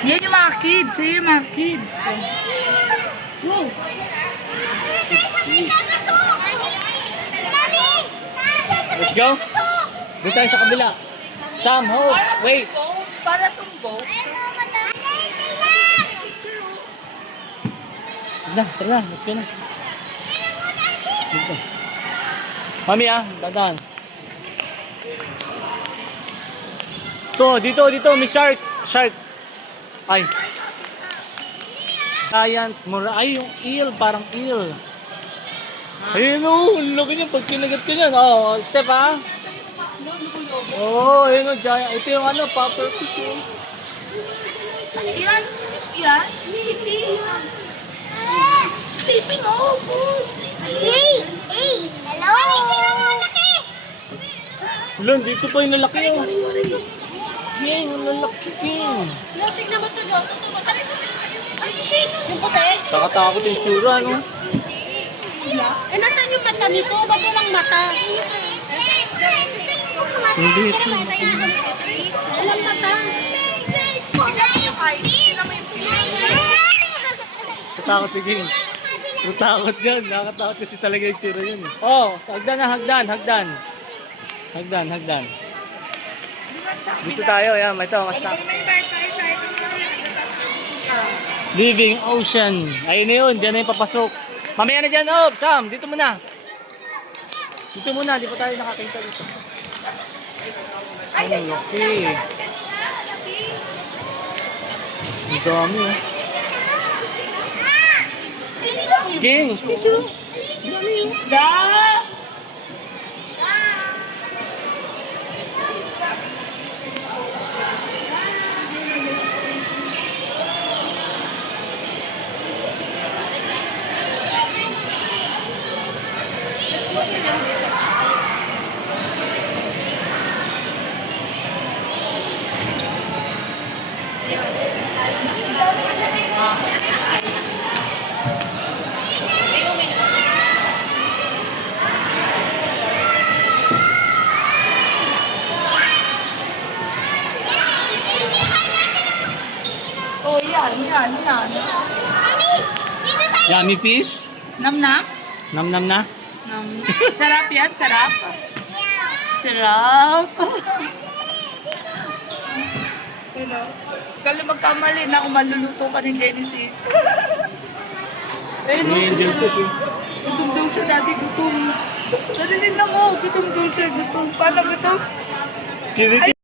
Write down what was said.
Yan yung mga kids. Yan yung mga kids. Wow. Let's go. Doon tayo sa kabila. Sam, hold. Wait. Para itong boat. Tara na. Let's go na. Dito. Mami dadaan. Dito, may shark. Shark. Ay. Giant mura. Ay, yung eel. Parang eel. Ayun ang laki niya. Pag kinagat ka niyan. Step ayun giant. Ito yung popper fish. Yan, sleep yan. Sleeping. Sleeping, Hey! Hello! Ulan, dito pa yung lalaki yun. King, ang lalaki King. Tingnan mo ito. Ay, shit! Yung puti? Nakatakot yung tsura, no? Nasaan yung mata nito? Ba't walang mata? Hindi ito. Walang mata. Natakot si King. Natakot dyan. Nakatakot kasi talaga yung tsura yun. Sa hagdan. Hagdan. Dito tayo, yan. Ito, basta. Living Ocean. Ayun na yun, dyan na yung papasok. Mamaya na dyan, Sam, dito muna. Di pa tayo nakakita dito. Ay, okay. Ang dami, King, Isda! Yan. yummy fish. Nam-nam? Nam na. Sarap yan, sarap. Kala magkamali na kung maluluto ka ni Genesis. Angel fish, Gutom daw siya, dati gutom. Narinig na mo, gutom daw siya, gutom. Paano gutom?